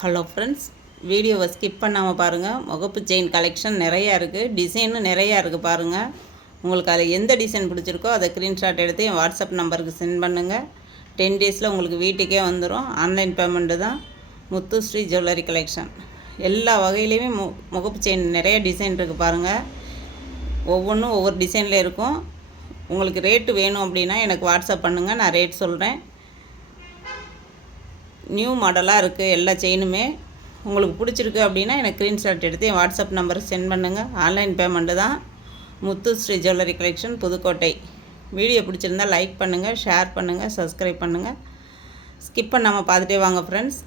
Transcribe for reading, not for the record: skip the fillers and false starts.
Hello friends, வீடியோவை skip பண்ணாமல் பாருங்கள். முகப்பு செயின் கலெக்ஷன் நிறையா இருக்குது, டிசைனும் நிறையா இருக்குது பாருங்கள். உங்களுக்கு அதில் எந்த டிசைன் பிடிச்சிருக்கோ அதை ஸ்க்ரீன்ஷாட் எடுத்து என் வாட்ஸ்அப் நம்பருக்கு சென்ட் பண்ணுங்கள். 10 டேஸில் உங்களுக்கு வீட்டுக்கே வந்துடும். ஆன்லைன் பேமெண்ட்டு தான். முத்துஸ்ரீ ஜுவல்லரி கலெக்ஷன் எல்லா வகையிலையுமே முகப்பு செயின் நிறைய டிசைன் இருக்குது பாருங்கள். ஒவ்வொன்றும் ஒவ்வொரு டிசைனில் இருக்கும். உங்களுக்கு ரேட்டு வேணும் அப்படின்னா எனக்கு வாட்ஸ்அப் பண்ணுங்கள், நான் ரேட் சொல்கிறேன். நியூ மாடலாக இருக்குது எல்லா செயினுமே. உங்களுக்கு பிடிச்சிருக்கு அப்படின்னா எனக்கு ஸ்க்ரீன்ஷாட் எடுத்து என் வாட்ஸ்அப் நம்பருக்கு சென்ட் பண்ணுங்கள். ஆன்லைன் பேமெண்ட்டு தான். Muthusri jewellery collection, Pudukkottai. Video பிடிச்சிருந்தால் லைக் பண்ணுங்கள், ஷேர் பண்ணுங்கள், சப்ஸ்கிரைப் பண்ணுங்கள். ஸ்கிப் பண்ணாமல் பார்த்துட்டே வாங்க ஃப்ரெண்ட்ஸ்.